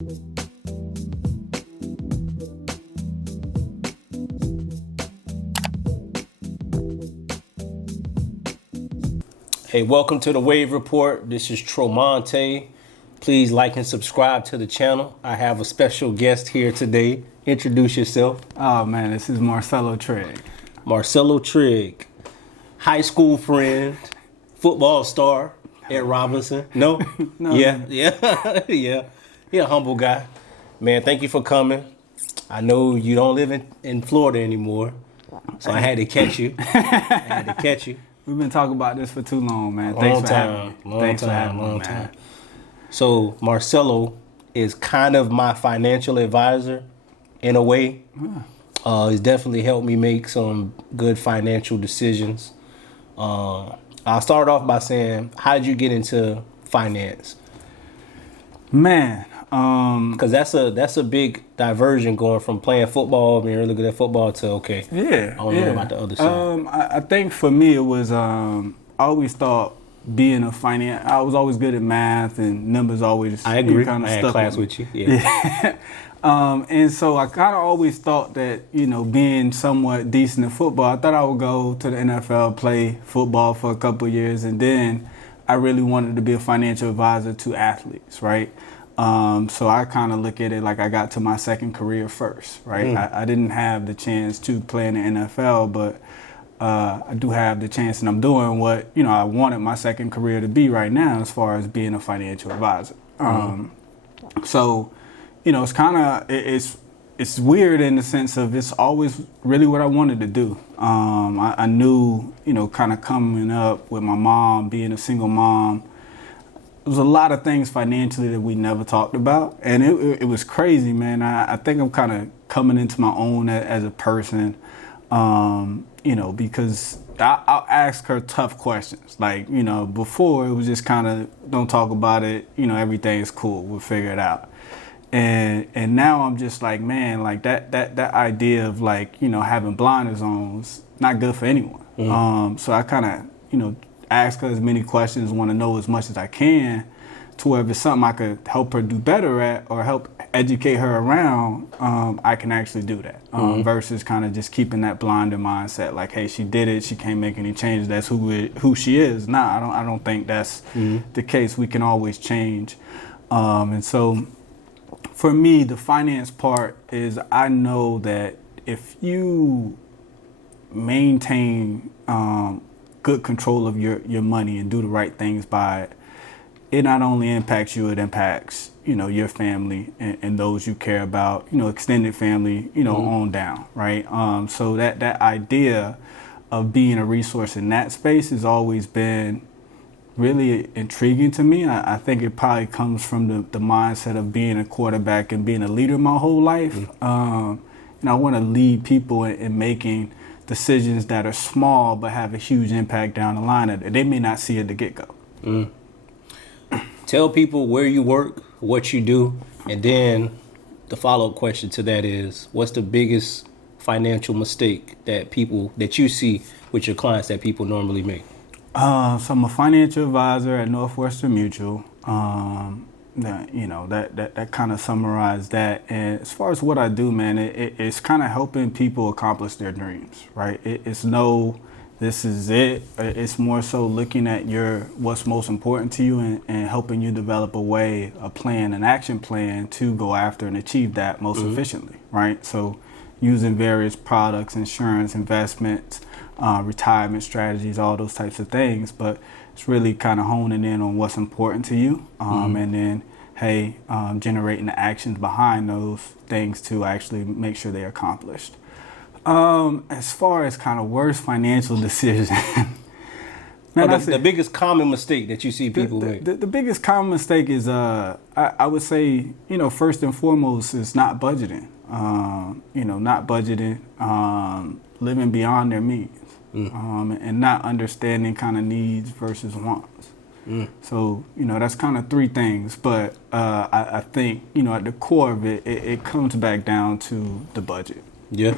Hey, welcome to the Wave Report. This is Tromonte. Please like and subscribe to the channel. I have a special guest here today. Introduce yourself. Oh man, this is Marcello Trigg. Marcello Trigg, high school friend, football star at Robinson. No? No. Yeah. Yeah. You're a humble guy. Man, thank you for coming. I know you don't live in Florida anymore, so I had to catch you. We've been talking about this for too long, man. Thanks for having me, man. So Marcello is kind of my financial advisor in a way. He's definitely helped me make some good financial decisions. I'll start off by saying, how did you get into finance? Man, because that's a big diversion going from playing football, being really good at football, to I don't know about the other side. I think for me it was I always thought being a finance. I was always good at math and numbers. Always, I agree. Kind of I had stuck class with you. Yeah. And so I kind of always thought that being somewhat decent at football, I thought I would go to the NFL, play football for a couple of years, and then I really wanted to be a financial advisor to athletes, right? So I kind of look at it like I got to my second career first, right? I didn't have the chance to play in the NFL, but I do have the chance, and I'm doing what I wanted my second career to be right now, as far as being a financial advisor. So it's kind of it's weird in the sense of it's always really what I wanted to do. I knew kind of coming up with my mom, being a single mom. There was a lot of things financially that we never talked about, and it was crazy, man. I think I'm kind of coming into my own as a person, because I'll ask her tough questions. Like, before it was just kind of, don't talk about it, everything's cool, we'll figure it out. And now I'm just like, man, like that idea of like, having blinders on is not good for anyone. So I kind of, ask her as many questions, want to know as much as I can, to where if it's something I could help her do better at or help educate her around, I can actually do that. Versus kind of just keeping that blinder mindset, like, hey, she did it, she can't make any changes, that's who she is. Nah, I don't think that's the case. We can always change. And so for me, the finance part is, I know that if you maintain good control of your money and do the right things by it, it not only impacts you, it impacts your family and those you care about, extended family, on down, right? So that idea of being a resource in that space has always been really intriguing to me. I think it probably comes from the mindset of being a quarterback and being a leader my whole life. And I want to lead people in making decisions that are small but have a huge impact down the line that they may not see at the get-go. Tell people where you work, what you do, and then the follow-up question to that is, what's the biggest financial mistake that you see with your clients that people normally make? So I'm a financial advisor at Northwestern Mutual. That kind of summarized that. And as far as what I do, man, it's kind of helping people accomplish their dreams, right? It's no, this is it. It's more so looking at what's most important to you and helping you develop a plan, an action plan to go after and achieve that most efficiently, right? So using various products, insurance, investments, retirement strategies, all those types of things, but it's really kind of honing in on what's important to you, and then, generating the actions behind those things to actually make sure they're accomplished. As far as kind of worst financial decision, the biggest common mistake that you see people make. The biggest common mistake is, I would say, first and foremost, is not budgeting. Living beyond their means. And not understanding kind of needs versus wants. So, that's kind of three things. But I think, at the core of it comes back down to the budget. Yeah.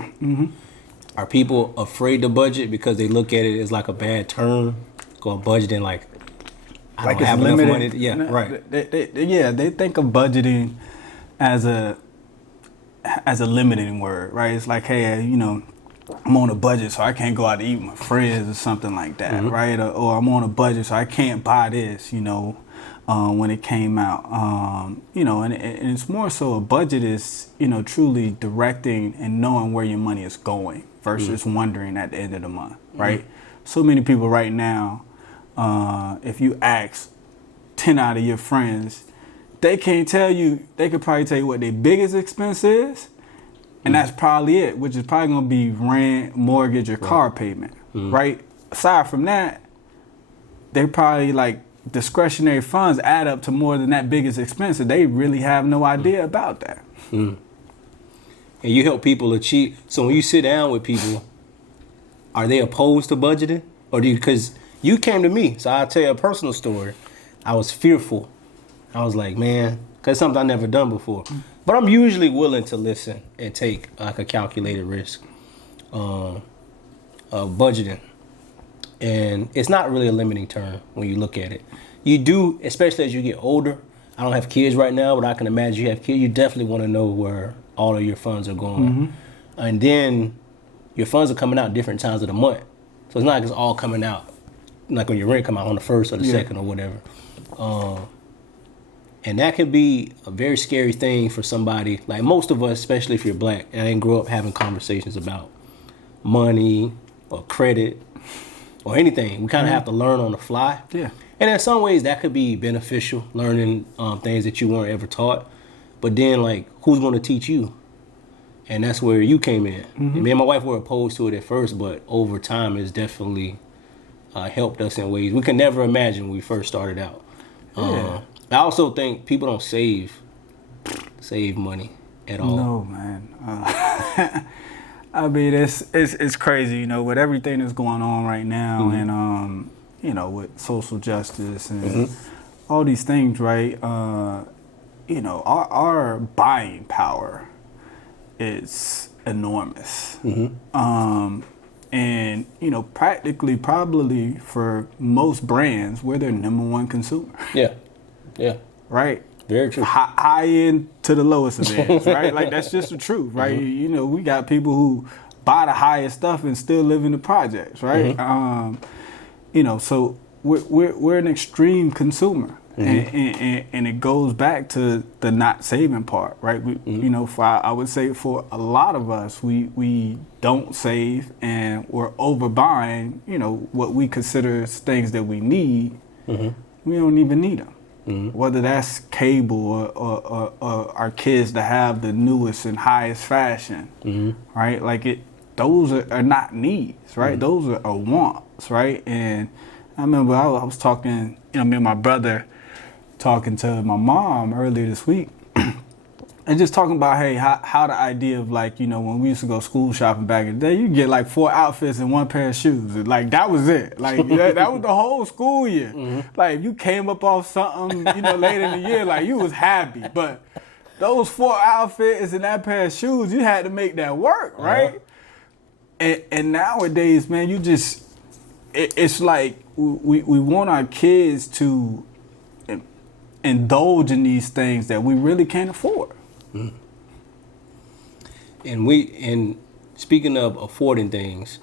Are people afraid to budget because they look at it as like a bad term? Going budgeting like, I don't have enough money. Yeah, right. They think of budgeting as a limiting word, right? It's like, hey, you know, I'm on a budget, so I can't go out to eat with my friends or something like that, right? Or I'm on a budget, so I can't buy this, you know, when it came out. You know, and it's more so a budget is, you know, truly directing and knowing where your money is going versus wondering at the end of the month, right? So many people right now, if you ask 10 out of your friends, they can't tell you, they could probably tell you what their biggest expense is, and that's probably it, which is probably going to be rent, mortgage, or car payment, right? Aside from that, they probably like discretionary funds add up to more than that biggest expense, and they really have no idea about that. And you help people achieve. So when you sit down with people, are they opposed to budgeting? Or do you, because you came to me, so I'll tell you a personal story. I was fearful. I was like, man, because it's something I've never done before. But I'm usually willing to listen and take like a calculated risk of budgeting. And it's not really a limiting term when you look at it. You do, especially as you get older. I don't have kids right now, but I can imagine you have kids. You definitely want to know where all of your funds are going. And then your funds are coming out different times of the month. So it's not like it's all coming out, like when your rent come out on the 1st or the 2nd or whatever. And that can be a very scary thing for somebody, like most of us, especially if you're black. And I didn't grow up having conversations about money or credit or anything. We kind of have to learn on the fly. Yeah. And in some ways that could be beneficial, learning things that you weren't ever taught. But then like, who's going to teach you? And that's where you came in. And me and my wife were opposed to it at first, but over time it's definitely helped us in ways we could never imagine when we first started out. I also think people don't save money at all. No, man. I mean, it's crazy, you know, with everything that's going on right now, and you know, with social justice and all these things, right? You know, our buying power is enormous. And you know, practically, probably for most brands, we're their number one consumer. Yeah. Right? Very true. High end to the lowest of ends, right? Like, that's just the truth, right? You know, we got people who buy the highest stuff and still live in the projects, right? You know, so we're an extreme consumer. And it goes back to the not saving part, right? You know, I would say for a lot of us, we don't save and we're overbuying, you know, what we consider things that we need. We don't even need them. Whether that's cable or our kids to have the newest and highest fashion, right? Like those are not needs, right? Those are wants, right? And I remember I was talking, you know, me and my brother talking to my mom earlier this week, and just talking about, hey, how the idea of, like, you know, when we used to go school shopping back in the day, you get like 4 outfits and 1 pair of shoes. Like, that was it. Like, that was the whole school year. Like, if you came up off something, you know, later in the year, like, you was happy. But those 4 outfits and that pair of shoes, you had to make that work, right? And nowadays, man, you just, it's like we want our kids to indulge in these things that we really can't afford. And speaking of affording things,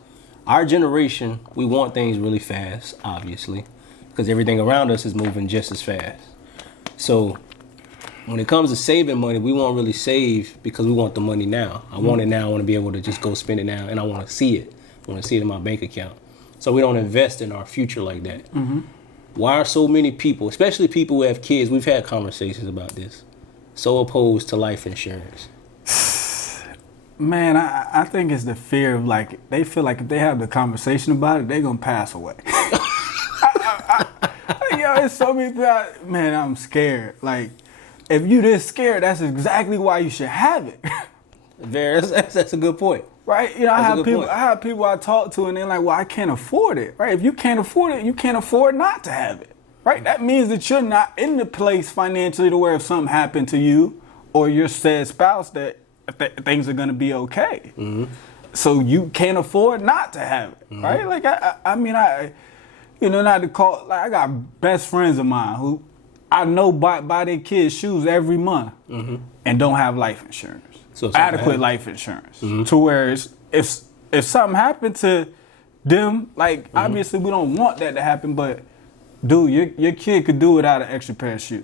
our generation, we want things really fast, obviously, because everything around us is moving just as fast. So when it comes to saving money, we won't really save because we want the money now. I want it now. I want to be able to just go spend it now, and I want to see it. I want to see it in my bank account. So we don't invest in our future like that. Why are so many people, especially people who have kids, we've had conversations about this, so opposed to life insurance? Man, I think it's the fear of, like, they feel like if they have the conversation about it, they're going to pass away. Yo, it's so many people, man, I'm scared. Like, if you this scared, that's exactly why you should have it. That's a good point. Right? You know, I have people I talk to, and they're like, well, I can't afford it. Right? If you can't afford it, you can't afford not to have it. Right? That means that you're not in the place financially to where if something happened to you or your said spouse, that things are going to be okay. So you can't afford not to have it. Right? Like, I mean, you know, not to call, like, I got best friends of mine who I know buy their kids shoes every month. and don't have life insurance, So adequate life insurance, to where if something happened to them, like obviously we don't want that to happen, but dude, your kid could do without an extra pair of shoes.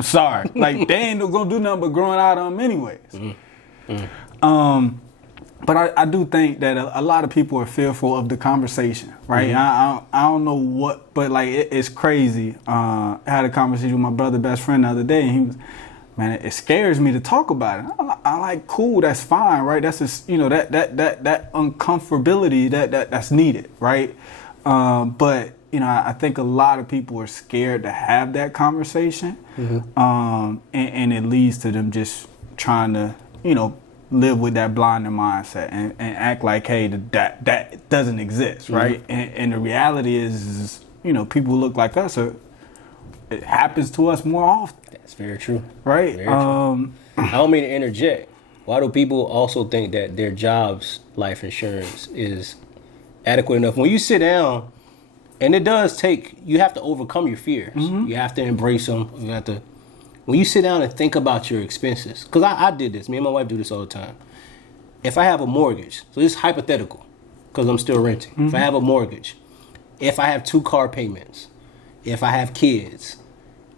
Sorry, like they ain't gonna do nothing but growing out of them anyways. But I do think that a lot of people are fearful of the conversation, right? I don't know what, but like it's crazy. I had a conversation with my brother's best friend the other day, and he was, man, it scares me to talk about it. I'm like, cool, that's fine, right? That's just, that uncomfortability that's needed, right? But I think a lot of people are scared to have that conversation, and it leads to them just trying to, live with that blinded mindset and act like, hey, that doesn't exist, right? And the reality is, people who look like us, it happens to us more often. That's very true. Right? Very true. I don't mean to interject. Why do people also think that their job's life insurance is adequate enough? When you sit down, and it does take, you have to overcome your fears. You have to embrace them. You have to, when you sit down and think about your expenses, because I did this. Me and my wife do this all the time. If I have a mortgage, so this is hypothetical, because I'm still renting. If I have a mortgage, if I have 2 car payments, if I have kids,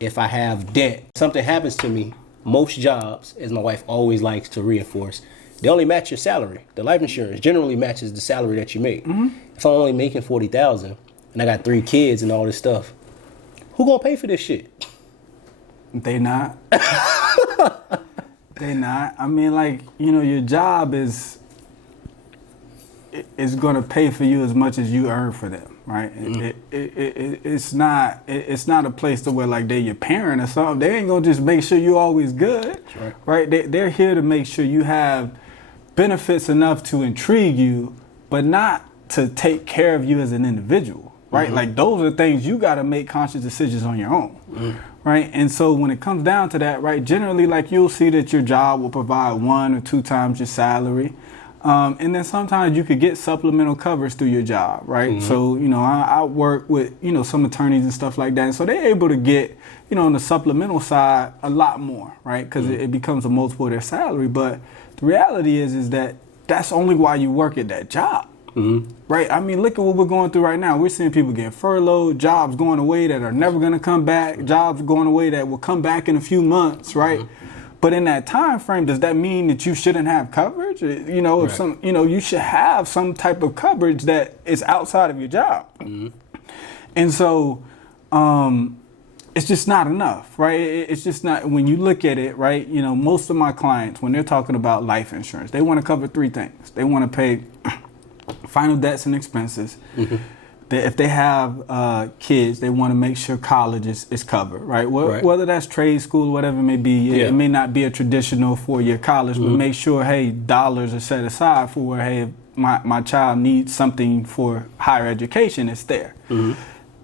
if I have debt, something happens to me, most jobs, as my wife always likes to reinforce, they only match your salary. The life insurance generally matches the salary that you make. If I'm only making $40,000 and I got 3 kids and all this stuff, who gonna pay for this shit? They not. They not. I mean, like, your job is gonna pay for you as much as you earn for them, right? It's not a place to where like they're your parent or something. They ain't gonna just make sure you're always good, right? They're here to make sure you have benefits enough to intrigue you, but not to take care of you as an individual, right? Like those are things you got to make conscious decisions on your own, right? And so when it comes down to that, right, generally, like you'll see that your job will provide 1 or 2 times your salary. And then sometimes you could get supplemental coverage through your job, right? So, I work with, some attorneys and stuff like that. And so they're able to get, on the supplemental side, a lot more, right? Because it becomes a multiple of their salary. But the reality is that that's only why you work at that job, right? I mean, look at what we're going through right now. We're seeing people getting furloughed, jobs going away that are never going to come back, jobs going away that will come back in a few months, right? But in that time frame, does that mean that you shouldn't have coverage? If you should have some type of coverage that is outside of your job. And so it's just not enough, right? It's just not, when you look at it, right? Most of my clients, when they're talking about life insurance, they want to cover 3 things. They want to pay final debts and expenses. If they have kids, they want to make sure college is covered, right? Whether that's trade school, whatever it may be, it may not be a traditional 4-year college, but make sure, hey, dollars are set aside for where, hey, my child needs something for higher education, it's there.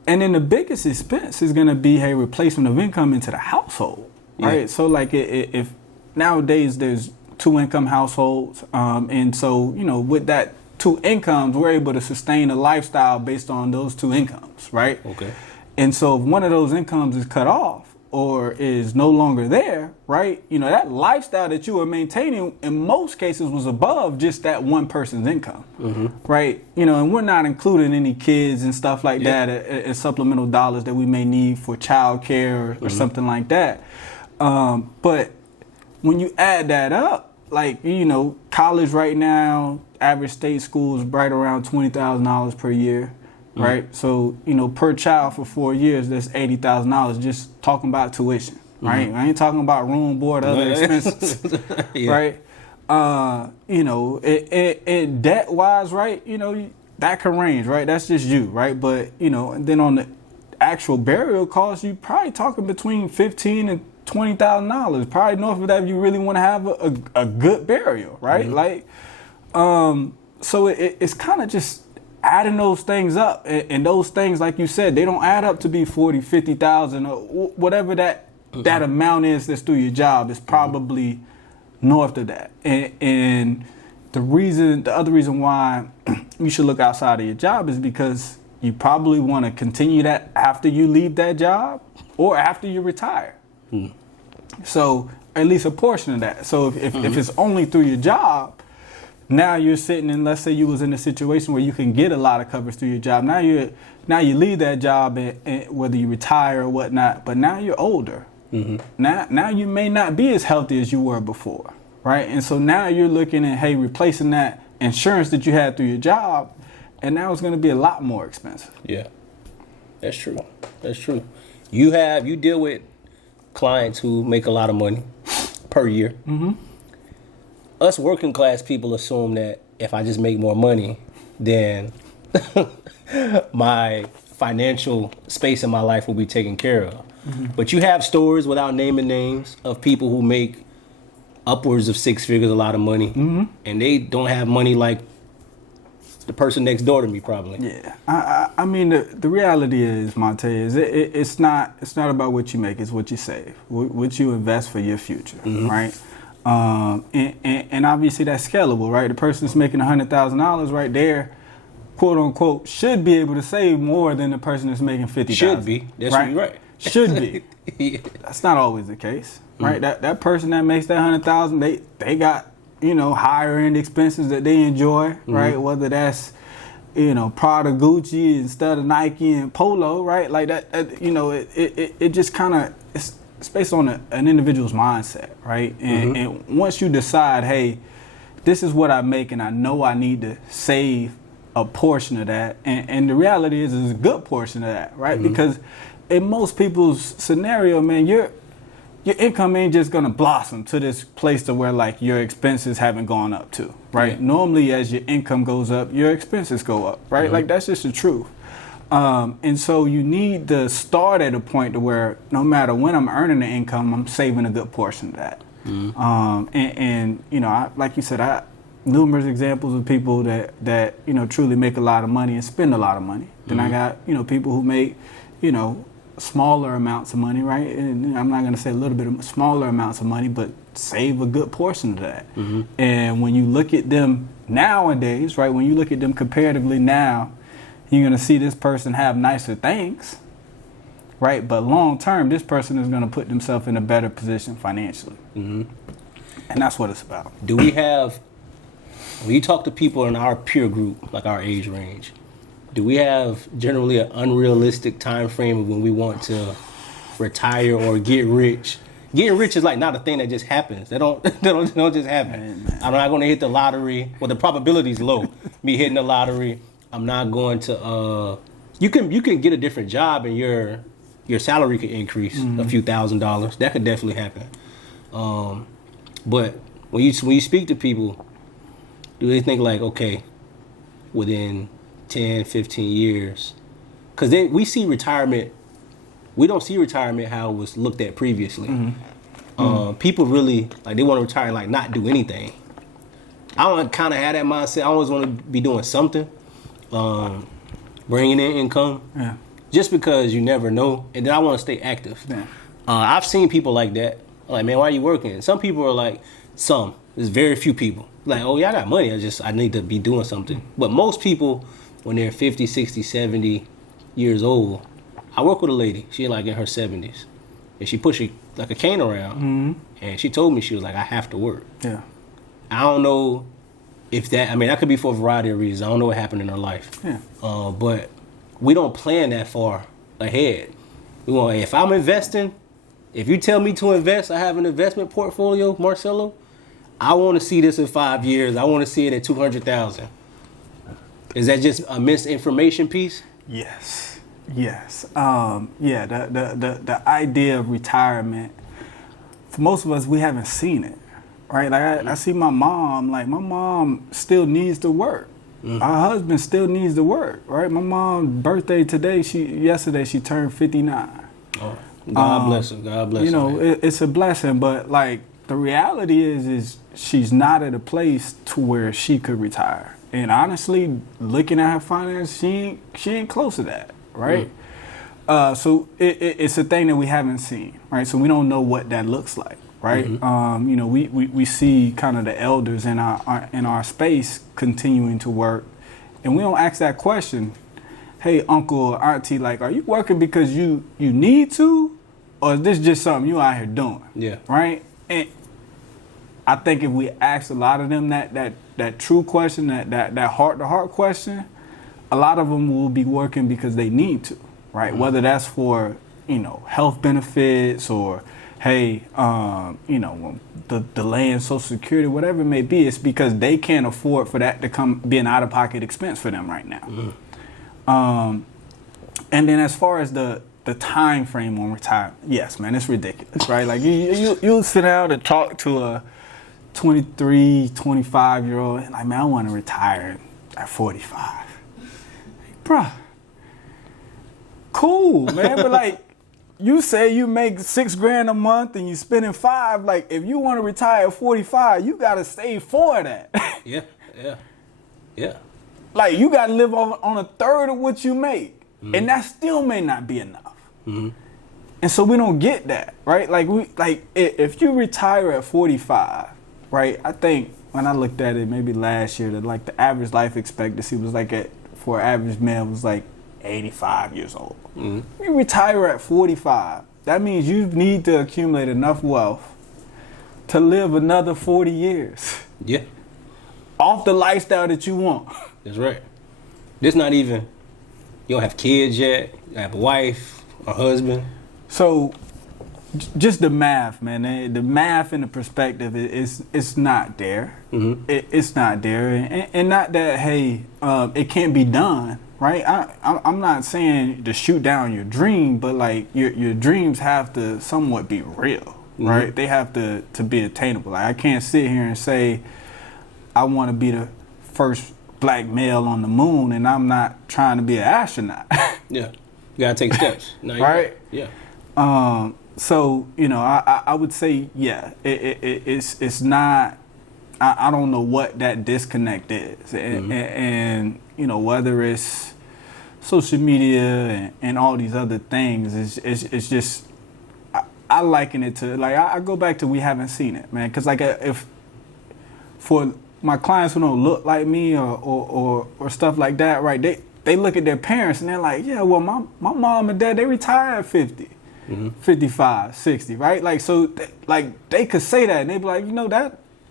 And then the biggest expense is going to be, hey, replacement of income into the household, right? So like if nowadays there's 2 income households, and so, with that 2 incomes, we're able to sustain a lifestyle based on those 2 incomes, right? Okay. And so if one of those incomes is cut off or is no longer there, right? That lifestyle that you were maintaining in most cases was above just that one person's income, right? And we're not including any kids and stuff like that as supplemental dollars that we may need for childcare or something like that. But when you add that up, like, college right now, average state school is right around $20,000 per year, right? So, per child for 4 years, that's $80,000 just talking about tuition, right? I ain't talking about room, board, other expenses, right? It debt-wise, right, that can range, right? That's just you, right? But, and then on the actual burial costs, you probably talking between $15,000 and $20,000, probably north of that if you really want to have a good burial, right? Like, so it's kind of just adding those things up, and those things, like you said, they don't add up to be 40, 50,000 or whatever that amount is that's through your job. Is probably north of that. And the other reason why you should look outside of your job is because you probably want to continue that after you leave that job or after you retire. So at least a portion of that. So if it's only through your job, now you're sitting in, let's say you was in a situation where you can get a lot of coverage through your job. Now you leave that job, and whether you retire or whatnot, but now you're older. Now you may not be as healthy as you were before, right? And so now you're looking at, hey, replacing that insurance that you had through your job, and now it's going to be a lot more expensive. Yeah, that's true. That's true. You deal with clients who make a lot of money per year. Us working class people assume that if I just make more money, then my financial space in my life will be taken care of. But you have stories, without naming names, of people who make upwards of six figures, a lot of money, and they don't have money like the person next door to me, probably. Yeah, I mean, the reality is, Monte, is it's not about what you make, it's what you save, what you invest for your future, right? And obviously that's scalable, right? The person that's making $100,000 right there, quote unquote, should be able to save more than the person that's making $50,000. Should be. That's right. Should be. Yeah. That's not always the case, right? That person that makes that $100,000, they got, higher end expenses that they enjoy, right? Whether that's, Prada, Gucci instead of Nike and Polo, right? Like that, it just kind of, it's based on an individual's mindset, right? And once you decide, hey, this is what I make and I know I need to save a portion of that, and the reality is a good portion of that, right? Because in most people's scenario, man, your income ain't just gonna blossom to this place to where like your expenses haven't gone up too, right? Yeah. Normally, as your income goes up, your expenses go up, right? Like that's just the truth. And so you need to start at a point to where no matter when I'm earning the income, I'm saving a good portion of that. Like you said, I numerous examples of people that truly make a lot of money and spend a lot of money. Then I got people who make smaller amounts of money, right? And I'm not going to say a little bit of smaller amounts of money, but save a good portion of that. And when you look at them nowadays, right? When you look at them comparatively now, you're going to see this person have nicer things, right? But long term, this person is going to put themselves in a better position financially. And that's what it's about. Do we have, when you talk to people in our peer group, like our age range, do we have generally an unrealistic time frame of when we want to retire or get rich? Getting rich is like not a thing that just happens. They don't just happen. Man. I'm not going to hit the lottery. Well, the probability is low. Me hitting the lottery. I'm not going to. You can get a different job and your salary could increase a few $1,000s. That could definitely happen. But when you speak to people, do they think like, okay, within 10, 15 years, because we see retirement, we don't see retirement how it was looked at previously. People really, like, they want to retire and like not do anything. I don't kind of have that mindset. I always want to be doing something, bringing in income, just because you never know. And then I want to stay active. I've seen people like that. I'm like, man, why are you working? Some people are like, there's very few people. Like, oh yeah, I got money. I need to be doing something. But most people, when they're 50, 60, 70 years old, I work with a lady. She's like in her 70s. And she pushed like a cane around. And she told me, she was like, I have to work. Yeah. I don't know if that could be for a variety of reasons. I don't know what happened in her life. Yeah. But we don't plan that far ahead. If I'm investing, if you tell me to invest, I have an investment portfolio, Marcello, I want to see this in 5 years. I want to see it at $200,000. Is that just a misinformation piece? Yes. The idea of retirement, for most of us, we haven't seen it, right? Like I see my mom. Like my mom still needs to work. Her husband still needs to work, right? My mom's birthday yesterday she turned 59. Oh, God bless her. God bless her. It's a blessing, but like the reality is she's not at a place to where she could retire. And honestly, looking at her finances, she ain't close to that, right? So it's a thing that we haven't seen, right? So we don't know what that looks like, right? We see kind of the elders in our space continuing to work, and we don't ask that question. Hey, uncle or auntie, like, are you working because you need to, or is this just something you out here doing? Yeah. Right? And I think if we ask a lot of them that true question, that heart-to-heart question, a lot of them will be working because they need to, right? Mm-hmm. Whether that's for, health benefits or, hey, delaying Social Security, whatever it may be, it's because they can't afford for that to be an out-of-pocket expense for them right now. Mm-hmm. And then as far as the time frame on retirement, yes, man, it's ridiculous, right? Like you'll sit down and talk to a 23, 25-year-old, and like, man, I want to retire at 45. Like, bruh, cool, man, but like, you say you make $6,000 a month and you spending $5,000. Like, if you want to retire at 45, you gotta save for that. Yeah. Like, you gotta live on a third of what you make. Mm-hmm. And that still may not be enough. Mm-hmm. And so we don't get that, right? Like if you retire at 45, right? I think when I looked at it maybe last year, that like the average life expectancy was like for an average male was like 85 years old. Mm-hmm. You retire at 45, that means you need to accumulate enough wealth to live another 40 years. Yeah. Off the lifestyle that you want. That's right. This not even, you don't have kids yet, you have a wife, a husband. So just the math, man. The math and the perspective it's not there. Mm-hmm. It's not there, and not that it can't be done, right? I'm not saying to shoot down your dream, but like your dreams have to somewhat be real, mm-hmm. right? They have to be attainable. Like I can't sit here and say I want to be the first black male on the moon, and I'm not trying to be an astronaut. Yeah, you gotta take steps, right? Right. Yeah. So I would say it's not. I don't know what that disconnect is, and, mm-hmm. and whether it's social media and all these other things, it's just I liken it to like I go back to we haven't seen it, man, because like if for my clients who don't look like me or stuff like that, right? They look at their parents and they're like, yeah, well, my mom and dad, they retired at 50, mm-hmm. 55, 60, right? Like, so they could say that and they'd be like,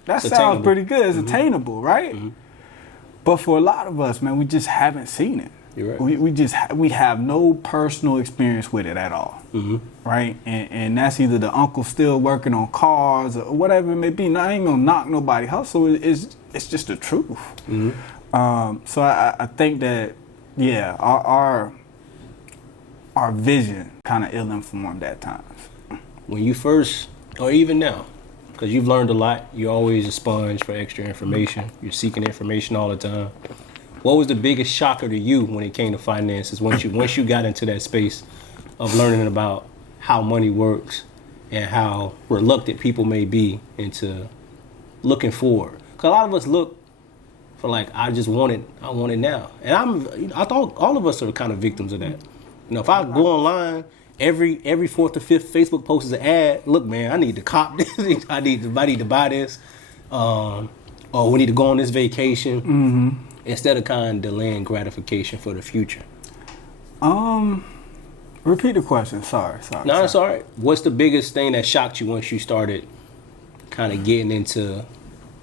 that sounds pretty good. It's mm-hmm. attainable, right? Mm-hmm. But for a lot of us, man, we just haven't seen it. You're right. We have no personal experience with it at all, mm-hmm. right? And that's either the uncle still working on cars or whatever it may be. Now, I ain't gonna knock nobody hustle. It's just the truth. Mm-hmm. So I think that our vision kind of ill-informed at times. When you first, or even now, because you've learned a lot, you're always a sponge for extra information. You're seeking information all the time. What was the biggest shocker to you when it came to finances once you got into that space of learning about how money works and how reluctant people may be into looking forward? Because a lot of us look for like, I want it now. And I thought all of us are kind of victims of that. If I go online, every fourth or fifth Facebook post is an ad. Look, man, I need to cop this. I need to buy this. Or we need to go on this vacation. Mm-hmm. Instead of kind of delaying gratification for the future. Repeat the question. Sorry. No, it's all right. What's the biggest thing that shocked you once you started kind of getting into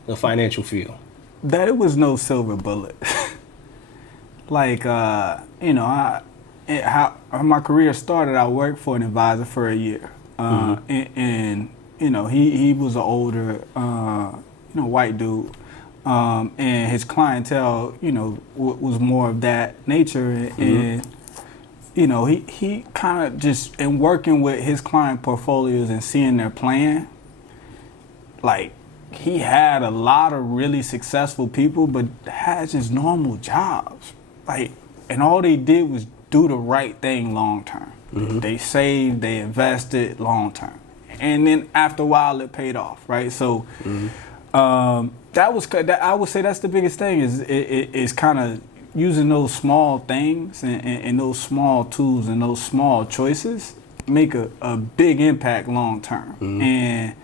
the financial field? That it was no silver bullet. Like, how my career started, I worked for an advisor for a year. Mm-hmm. And he was an older, white dude. And his clientele, was more of that nature. And, mm-hmm. He kind of just, in working with his client portfolios and seeing their plan, like, he had a lot of really successful people, but had just normal jobs. Like, and all they did was do the right thing long term. Mm-hmm. They saved, they invested long term. And then after a while, it paid off, right? So, mm-hmm. I would say that's the biggest thing is kind of using those small things and those small tools and those small choices make a big impact long term. Mm-hmm. And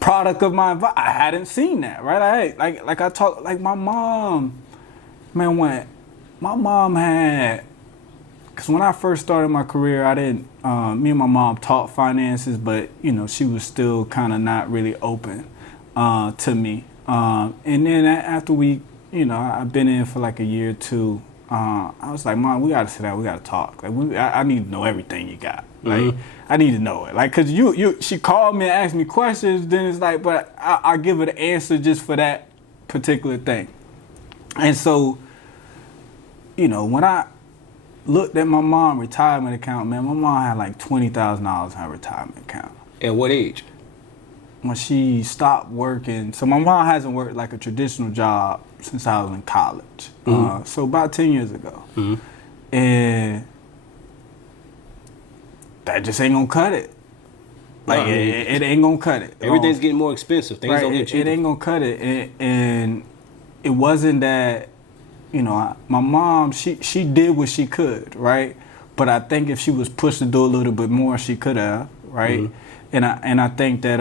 product of my advice, I hadn't seen that, right? I talk like my mom, man. When my mom had because when I first started my career, I didn't. Me and my mom taught finances, but she was still kind of not really open to me. And then after I've been in for like a year or two. I was like, Mom, we gotta sit down. We gotta talk. Like, I need to know everything you got. Like, I need to know it. Like, cause she called me and asked me questions. Then it's like, but I give her the answer just for that particular thing. And so, when I looked at my mom's retirement account, man, my mom had like $20,000 in her retirement account. At what age? When she stopped working. So my mom hasn't worked like a traditional job since I was in college. So about 10 years ago. And that just ain't gonna cut it. Like, it ain't gonna cut it. Everything's getting more expensive. Things don't get cheaper. It ain't gonna cut it. And it wasn't that, my mom, she did what she could, right? But I think if she was pushed to do a little bit more, she could have, right? And I think that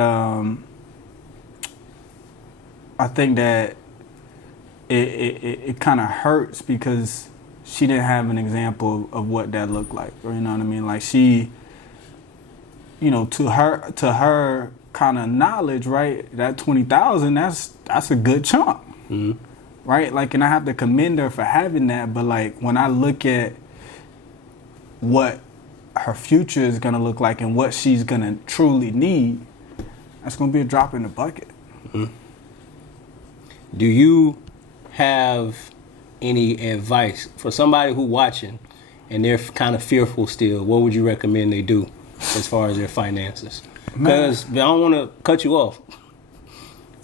it kind of hurts because she didn't have an example of what that looked like, or you know what I mean? Like, she, to her kind of knowledge, right? That 20,000, that's a good chunk, right? Like, and I have to commend her for having that. But like, when I look at what her future is gonna look like and what she's gonna truly need, that's gonna be a drop in the bucket. Do you have any advice for somebody who watching and they're kind of fearful still? What would you recommend they do as far as their finances? Because I don't want to cut you off.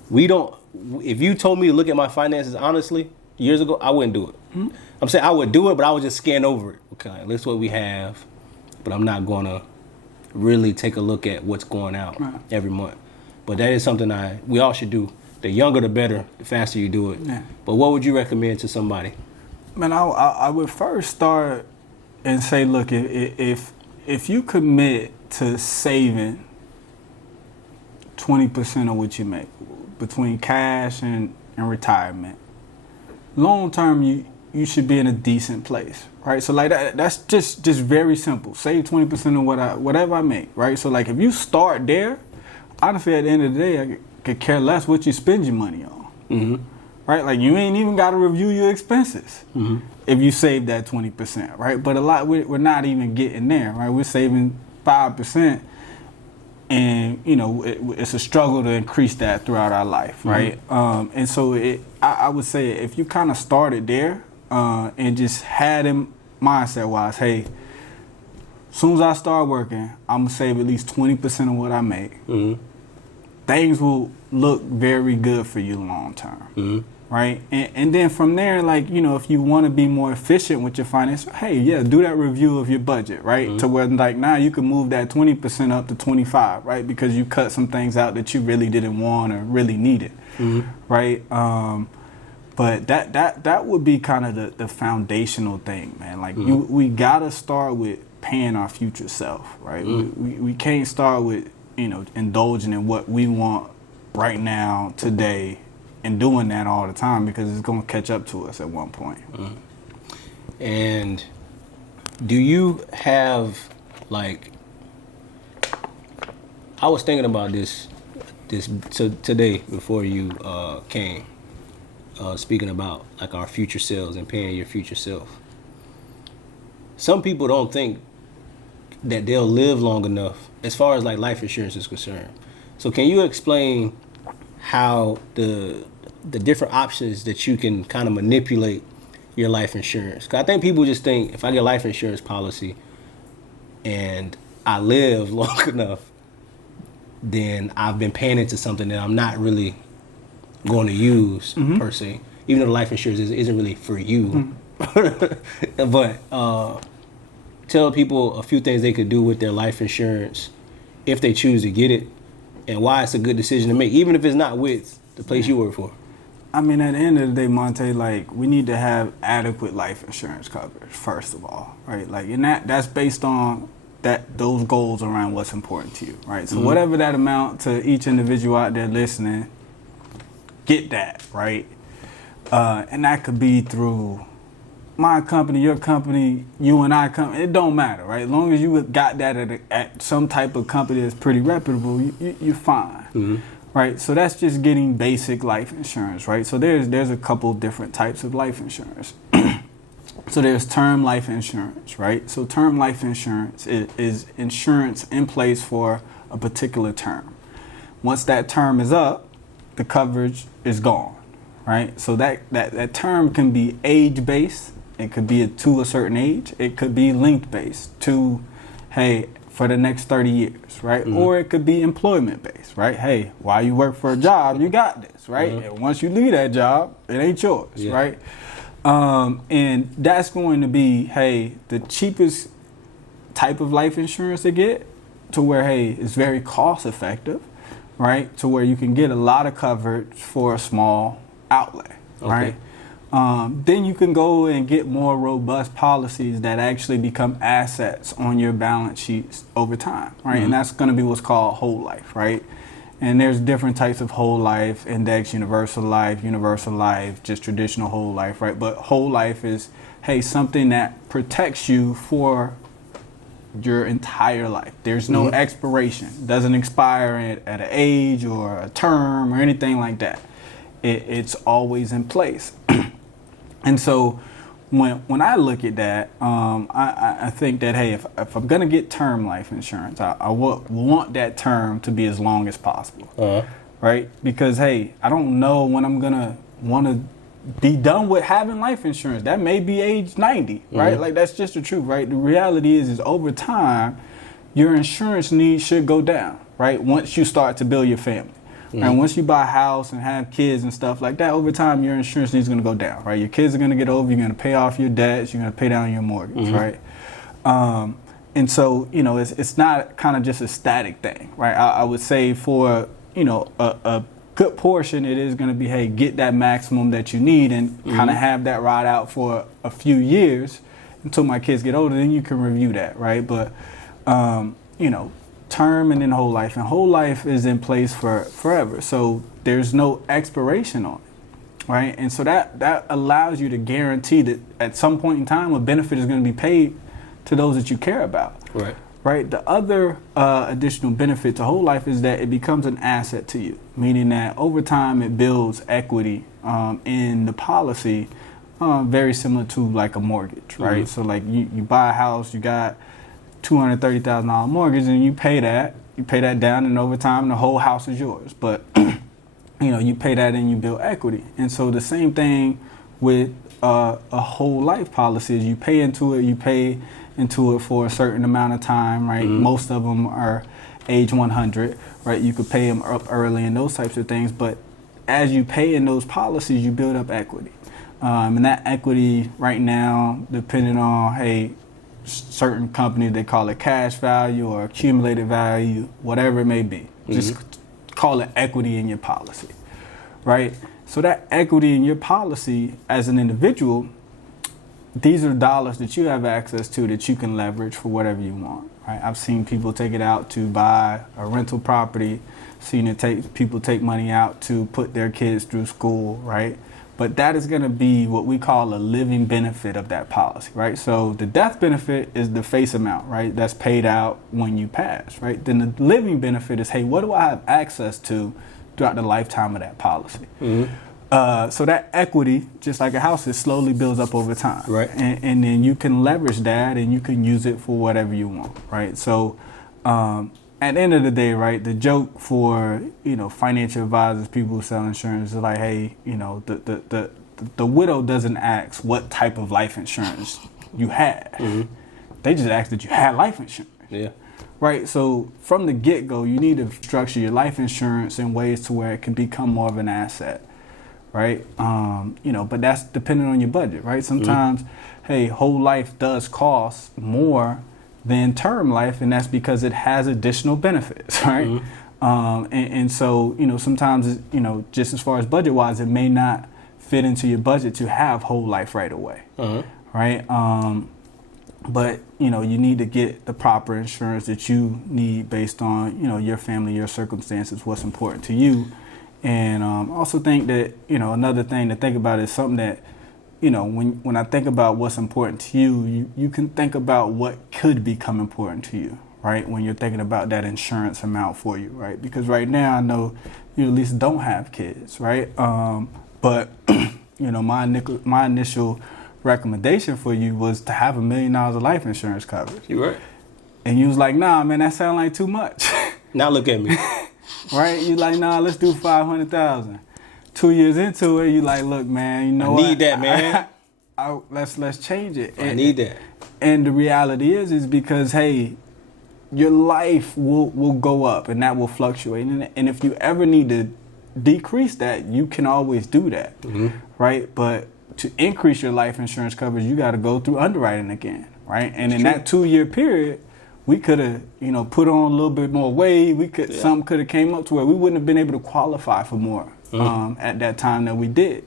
If you told me to look at my finances honestly years ago, I wouldn't do it. I'm saying I would do it, but I would just scan over it. Okay, that's what we have, but I'm not going to really take a look at what's going out every month. But that is something we all should do. The younger, the better. The faster you do it. Yeah. But what would you recommend to somebody? Man, I would first start and say, look, if you commit to saving 20% of what you make between cash and retirement, long term you should be in a decent place, right? So like that's just very simple. Save 20% of whatever I make, right? So like if you start there, honestly, at the end of the day, I could care less what you spend your money on, right? Like, you ain't even got to review your expenses if you save that 20%, right? But we're not even getting there, right? We're saving 5%, and it's a struggle to increase that throughout our life, right? And so I would say if you kind of started there and just had him mindset-wise, hey, as soon as I start working, I'm gonna save at least 20% of what I make. Things will look very good for you long term, right? And then from there, like, if you want to be more efficient with your finance, hey, yeah, do that review of your budget, right? To where, like, now you can move that 20% up to 25, right? Because you cut some things out that you really didn't want or really needed, right? But that would be kind of the foundational thing, man. Like, we gotta start with paying our future self, right? We can't start with indulging in what we want right now, today, and doing that all the time, because it's going to catch up to us at one point. And do you have, like, I was thinking about this today before you came, speaking about like our future selves and paying your future self. Some people don't think that they'll live long enough as far as like life insurance is concerned. So can you explain how the different options that you can kind of manipulate your life insurance? Because I think people just think if I get a life insurance policy and I live long enough, then I've been paying into something that I'm not really going to use per se, even though the life insurance isn't really for you. But tell people a few things they could do with their life insurance if they choose to get it, and why it's a good decision to make, even if it's not with the place you work for. I mean, at the end of the day, Monte, like, we need to have adequate life insurance coverage, first of all, right? Like, and that's based on those goals around what's important to you, right? So whatever that amount to each individual out there listening, get that, right? And that could be through my company, your company, you and I company, it don't matter, right? As long as you got that at some type of company that's pretty reputable, you're fine, right? So that's just getting basic life insurance, right? So there's a couple different types of life insurance. So there's term life insurance, right? So term life insurance is insurance in place for a particular term. Once that term is up, the coverage is gone, right? So that term can be age-based. It could be to a certain age. It could be length-based to, hey, for the next 30 years, right? Or it could be employment-based, right? Hey, while you work for a job, you got this, right? And once you leave that job, it ain't yours, right? And that's going to be, hey, the cheapest type of life insurance to get to where, hey, it's very cost-effective, right? To where you can get a lot of coverage for a small outlay, right? Then you can go and get more robust policies that actually become assets on your balance sheets over time, right? And that's going to be what's called whole life, right? And there's different types of whole life, index, universal life, just traditional whole life, right? But whole life is, hey, something that protects you for your entire life. There's no expiration. It doesn't expire at an age or a term or anything like that. It's always in place. And so when I look at that, I think that, hey, if I'm going to get term life insurance, I want that term to be as long as possible, right? Because, hey, I don't know when I'm going to want to be done with having life insurance. That may be age 90, right? Like, that's just the truth, right? The reality is over time, your insurance needs should go down, right? Once you start to build your family. And once you buy a house and have kids and stuff like that, over time, your insurance needs going to go down, right? Your kids are going to get older. You're going to pay off your debts. You're going to pay down your mortgage, right? And so, you know, it's not kind of just a static thing, right? I would say for, you know, a good portion, it is going to be, hey, get that maximum that you need and kind of have that ride out for a few years until my kids get older. Then you can review that, right? But, you know, term and then whole life. And whole life is in place for forever. So there's no expiration on it, right? And so that allows you to guarantee that at some point in time, a benefit is going to be paid to those that you care about. Right. Right. The other additional benefit to whole life is that it becomes an asset to you, meaning that over time it builds equity in the policy, very similar to like a mortgage, right? So like you buy a house, you got $230,000 mortgage, and you pay that down, and over time the whole house is yours. But you know, you pay that and you build equity. And so the same thing with a whole life policy is you pay into it for a certain amount of time, right? Most of them are age 100, right? You could pay them up early and those types of things. But as you pay in those policies, you build up equity. And that equity right now, depending on, hey, certain companies, they call it cash value or accumulated value, whatever it may be. Just call it equity in your policy, right? So that equity in your policy as an individual, these are dollars that you have access to that you can leverage for whatever you want, right? I've seen people take it out to buy a rental property, seen people take money out to put their kids through school, right? But that is going to be what we call a living benefit of that policy, right? So the death benefit is the face amount, right? That's paid out when you pass, right? Then the living benefit is, hey, what do I have access to throughout the lifetime of that policy? So that equity, just like a house, it slowly builds up over time. Right. And then you can leverage that and you can use it for whatever you want, right? So at the end of the day, right, the joke for, you know, financial advisors, people who sell insurance is like, hey, you know, the widow doesn't ask what type of life insurance you had. They just ask that you had life insurance. Yeah. Right, so from the get-go, you need to structure your life insurance in ways to where it can become more of an asset, right? You know, but that's dependent on your budget, right? Sometimes, hey, whole life does cost more than term life, and that's because it has additional benefits, right? And so, you know, sometimes, you know, just as far as budget-wise, it may not fit into your budget to have whole life right away, right? But, you know, you need to get the proper insurance that you need based on, you know, your family, your circumstances, what's important to you. And also think that, you know, another thing to think about is something that when I think about what's important to you, you can think about what could become important to you, right? When you're thinking about that insurance amount for you, right? Because right now I know you at least don't have kids, right? But my initial recommendation for you was to have $1 million of life insurance coverage. You're right. And you was like, nah, man, that sounds like too much. Now look at me. Right? You like, nah, let's do 500,000. 2 years into it, you like, look, man, you know I need that, man. Let's change it. I need that. And the reality is because, hey, your life will go up and that will fluctuate. And if you ever need to decrease that, you can always do that, right? But to increase your life insurance coverage, you got to go through underwriting again, right? And in that 2 year period, we could have, put on a little bit more weight. Something could have came up to where we wouldn't have been able to qualify for more at that time that we did.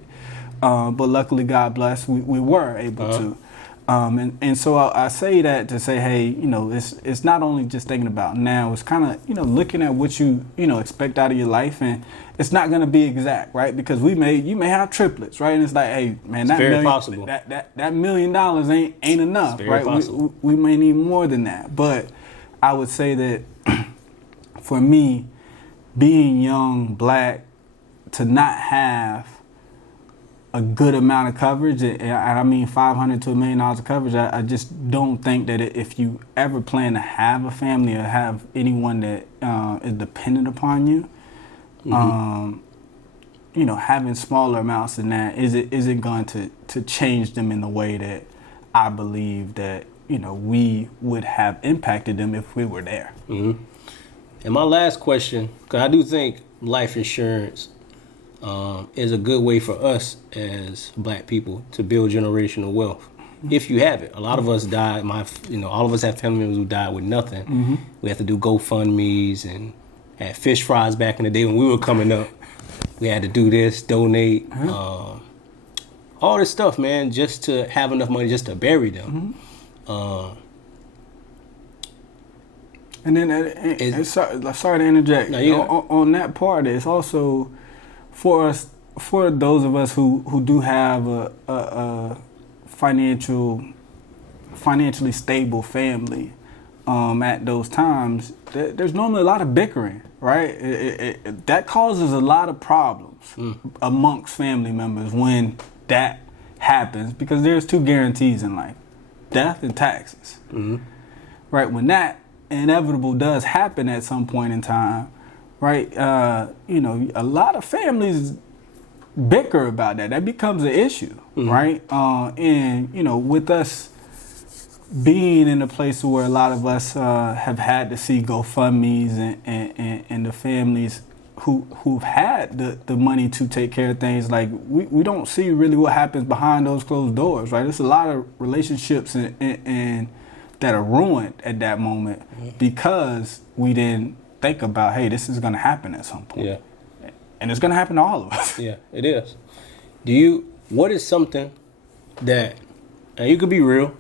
But luckily, God bless, we were able to. And so I say that to say, hey, it's not only just thinking about now. It's kind of, looking at what you expect out of your life, and it's not going to be exact, right? Because you may have triplets, right? And it's like, hey, man, that $1 million ain't enough, right? We may need more than that. But I would say that for me, being young, black, to not have a good amount of coverage, and I mean $500 to $1 million of coverage, I just don't think that if you ever plan to have a family or have anyone that is dependent upon you, having smaller amounts than that isn't going to change them in the way that I believe that we would have impacted them if we were there. And my last question, because I do think life insurance is a good way for us as black people to build generational wealth. If you have it, a lot of us died. All of us have family members who died with nothing. We have to do GoFundMe's and had fish fries back in the day when we were coming up. We had to do this, donate, all this stuff, man, just to have enough money just to bury them. And then, sorry to interject. No, on that part, it's also for us, for those of us who do have a financially stable family, at those times, there's normally a lot of bickering, right? That causes a lot of problems amongst family members when that happens, because there's two guarantees in life: death and taxes. Right? When that inevitable does happen at some point in time, right? A lot of families bicker about that. That becomes an issue, right? And with us being in a place where a lot of us have had to see GoFundMe's and the families who've had the money to take care of things, like we don't see really what happens behind those closed doors, right? There's a lot of relationships and that are ruined at that moment because we didn't think about, hey, this is going to happen at some point. Yeah. And it's going to happen to all of us. Yeah, it is. What is something that, and you could be real,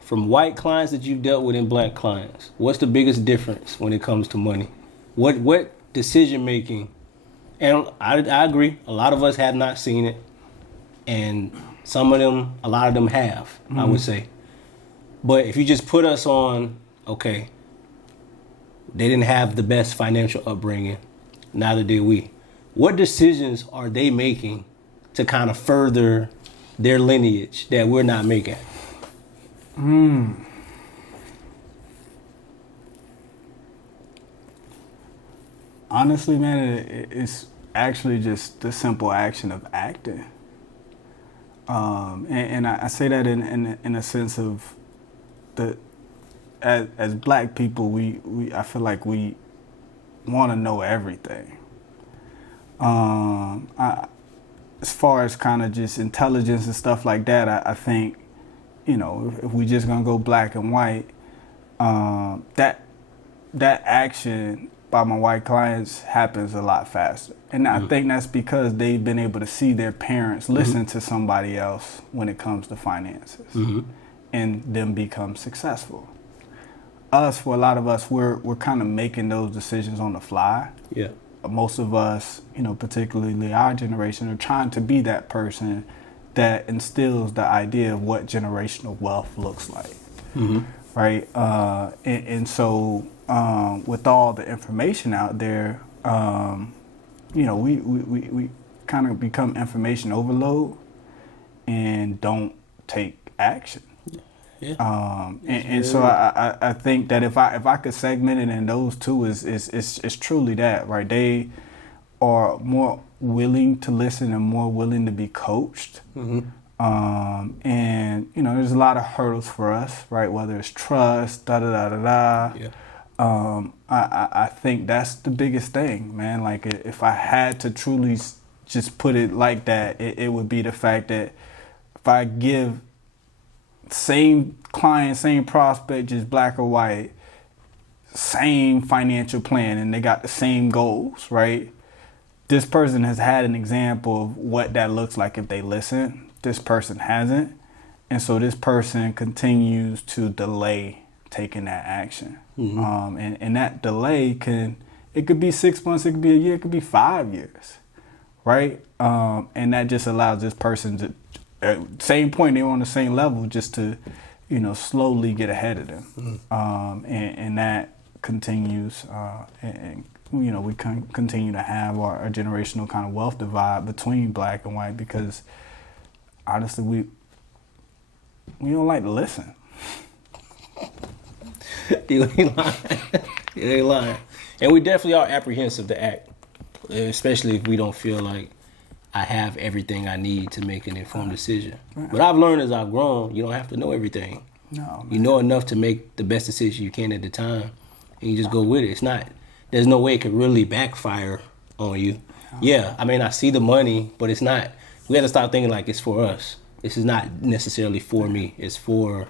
from white clients that you've dealt with and black clients, what's the biggest difference when it comes to money? What decision making, and I agree, a lot of us have not seen it, and a lot of them have, I would say. But if you just put us on, okay, they didn't have the best financial upbringing, neither did we. What decisions are they making to kind of further their lineage that we're not making? Honestly, man, it's actually just the simple action of acting. And I say that in a sense of as black people, I feel like we want to know everything. As far as kind of just intelligence and stuff like that, I think, if we just gonna go black and white, that action by my white clients happens a lot faster. And I think that's because they've been able to see their parents listen to somebody else when it comes to finances and them become successful. For a lot of us, we're kind of making those decisions on the fly. Yeah. Most of us, particularly our generation, are trying to be that person that instills the idea of what generational wealth looks like, right? And so with all the information out there, we kind of become information overload and don't take action. Yeah. And so I think that if I could segment it in those two, is truly that, right? They are more willing to listen and more willing to be coached. And there's a lot of hurdles for us, right? Whether it's trust, Yeah. I think that's the biggest thing, man. Like, if I had to truly just put it like that, it would be the fact that if I give same client, same prospect, just black or white, same financial plan, and they got the same goals, right? This person has had an example of what that looks like if they listen. This person hasn't. And so this person continues to delay taking that action. And that delay it could be 6 months, it could be a year, it could be 5 years, right? And that just allows this person to, same point, they were on the same level, just to, slowly get ahead of them. And that continues, and we continue to have our generational kind of wealth divide between black and white, because honestly, we don't like to listen. You ain't lying. You ain't lying. And we definitely are apprehensive to act, especially if we don't feel like I have everything I need to make an informed decision. But I've learned as I've grown, you don't have to know everything. No, man. You know enough to make the best decision you can at the time, and you just go with it. There's no way it could really backfire on you. Yeah, I mean, I see the money, but it's not. We have to start thinking like it's for us. This is not necessarily for me. It's for,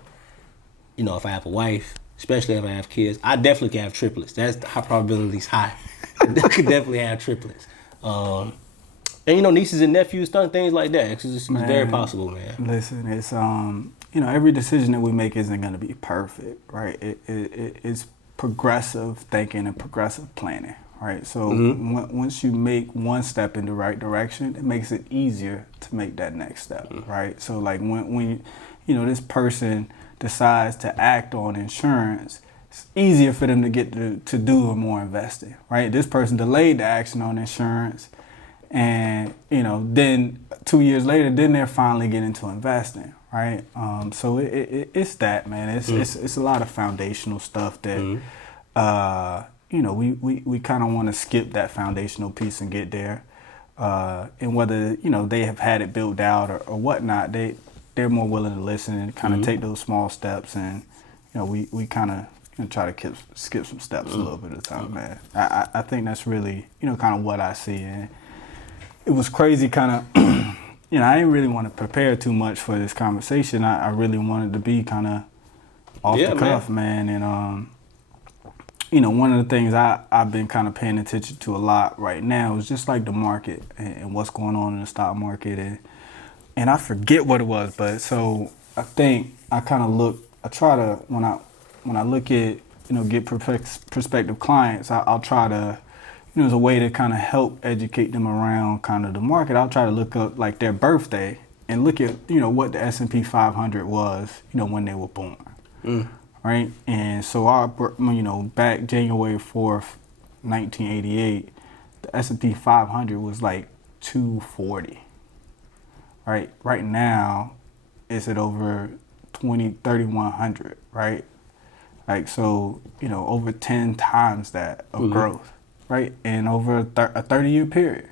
if I have a wife, especially if I have kids. I definitely can have triplets. That's how probability is high. I could definitely have triplets. And nieces and nephews, things like that. It's very possible, man. Listen, it's every decision that we make isn't going to be perfect, right? It's progressive thinking and progressive planning, right? So once you make one step in the right direction, it makes it easier to make that next step, right? So like when this person decides to act on insurance, it's easier for them to get to do more investing, right? This person delayed the action on insurance, and then 2 years later, then they're finally getting into investing, right? So it's that, man. It's a lot of foundational stuff that we kind of want to skip that foundational piece and get there. And whether they have had it built out or whatnot, they're more willing to listen and kind of take those small steps, and we kind of try to skip some steps a little bit at a time, man. I think that's really kind of what I see. And it was crazy, kind of. I didn't really want to prepare too much for this conversation. I really wanted to be kind of off the cuff, man. And one of the things I've been kind of paying attention to a lot right now is just like the market and what's going on in the stock market. And I forget what it was, but so I think I kind of try to, when I look at, get prospective clients, I'll try to, as a way to kind of help educate them around kind of the market, I'll try to look up like their birthday and look at, what the S&P 500 was, when they were born. Right? And so back January 4th, 1988, the S&P 500 was like 240. Right? Right now, it's at over 3,100, right? Like, so, over 10 times that of growth, right? And over a 30-year period,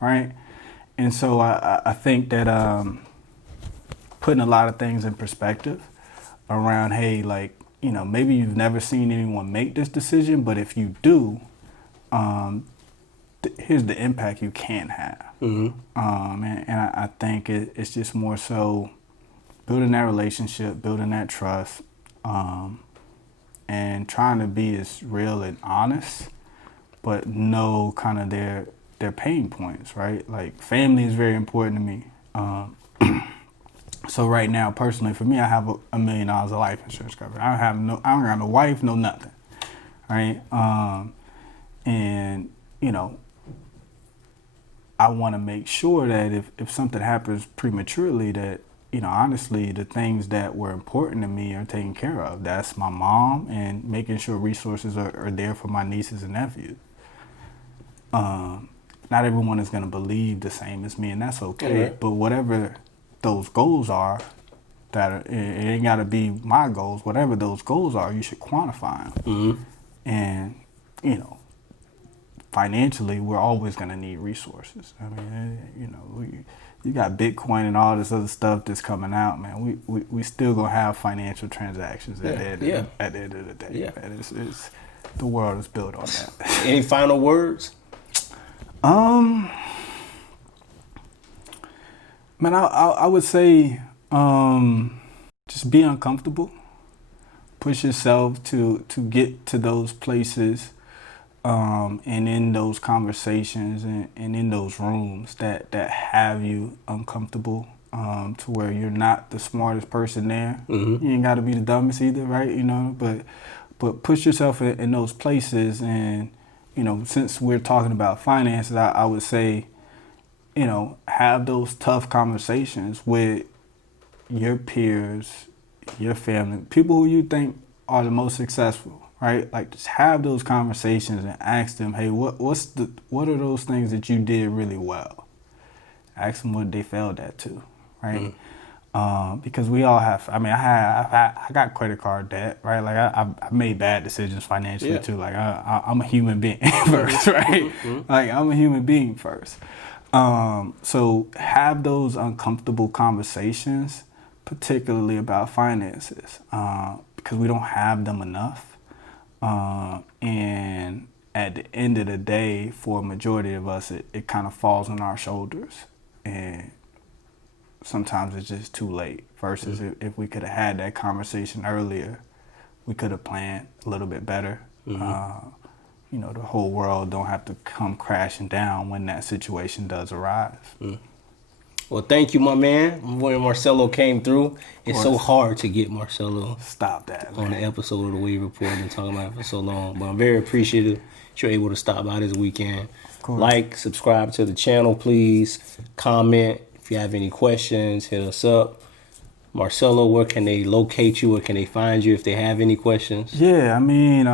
right? And so I think that putting a lot of things in perspective around, hey, like, maybe you've never seen anyone make this decision, but if you do, here's the impact you can have. And I think it's just more so building that relationship, building that trust, and trying to be as real and honest, but know kind of their pain points, right? Like, family is very important to me. So right now, personally, for me, I have $1 million of life insurance coverage. I don't got no wife, no nothing, right? And I want to make sure that if something happens prematurely, that, honestly, the things that were important to me are taken care of. That's my mom, and making sure resources are there for my nieces and nephews. Not everyone is going to believe the same as me, and that's okay. Right. But whatever those goals are, it ain't got to be my goals. Whatever those goals are, you should quantify them. Mm-hmm. And, financially, we're always going to need resources. I mean, you got Bitcoin and all this other stuff that's coming out, man. We still going to have financial transactions at the end of the day. Yeah. Man. It's the world is built on that. Any final words? Man, I would say just be uncomfortable. Push yourself to get to those places, and in those conversations and in those rooms that have you uncomfortable, to where you're not the smartest person there. Mm-hmm. You ain't got to be the dumbest either, right? But push yourself in those places. And since we're talking about finances, I would say, have those tough conversations with your peers, your family, people who you think are the most successful, right? Like, just have those conversations and ask them, hey, what are those things that you did really well? Ask them what they failed at too, right? Mm-hmm. Because we all have. I mean, I got credit card debt, right? Like, I made bad decisions financially too. Like, I'm a human being first, right? Mm-hmm. Like, I'm a human being first. So have those uncomfortable conversations, particularly about finances, because we don't have them enough. And at the end of the day, for a majority of us, it kind of falls on our shoulders. And sometimes it's just too late. Versus if we could have had that conversation earlier, we could have planned a little bit better. Mm-hmm. The whole world don't have to come crashing down when that situation does arise. Mm. Well, thank you, my man. When Marcello came through, it's so hard to get Marcello on the episode of the Wave Report and talking about it for so long. But I'm very appreciative that you're able to stop by this weekend. Like, subscribe to the channel, please. Comment. If you have any questions, hit us up. Marcello, where can they locate you? Where can they find you if they have any questions? Yeah, I mean,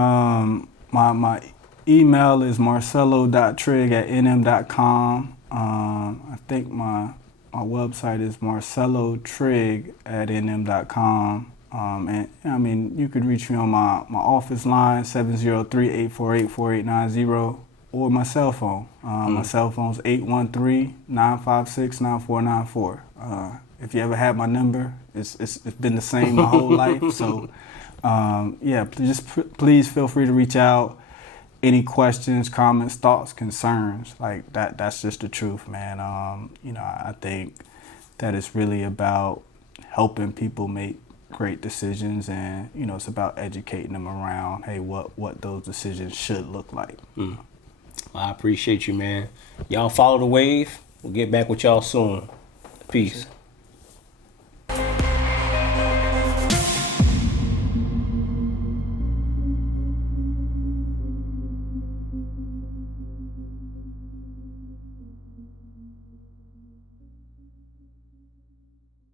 my email is marcello.trigg@nm.com. I think my website is marcellotrigg@nm.com. And I mean, you could reach me on my office line, 703-848-4890, or my cell phone. My cell phone is 813-956-9494. If you ever had my number, it's been the same my whole life. So, please feel free to reach out. Any questions, comments, thoughts, concerns, like that. That's just the truth, man. I think that it's really about helping people make great decisions, and it's about educating them around, hey, what those decisions should look like. Well, I appreciate you, man. Y'all follow the wave. We'll get back with y'all soon. Peace.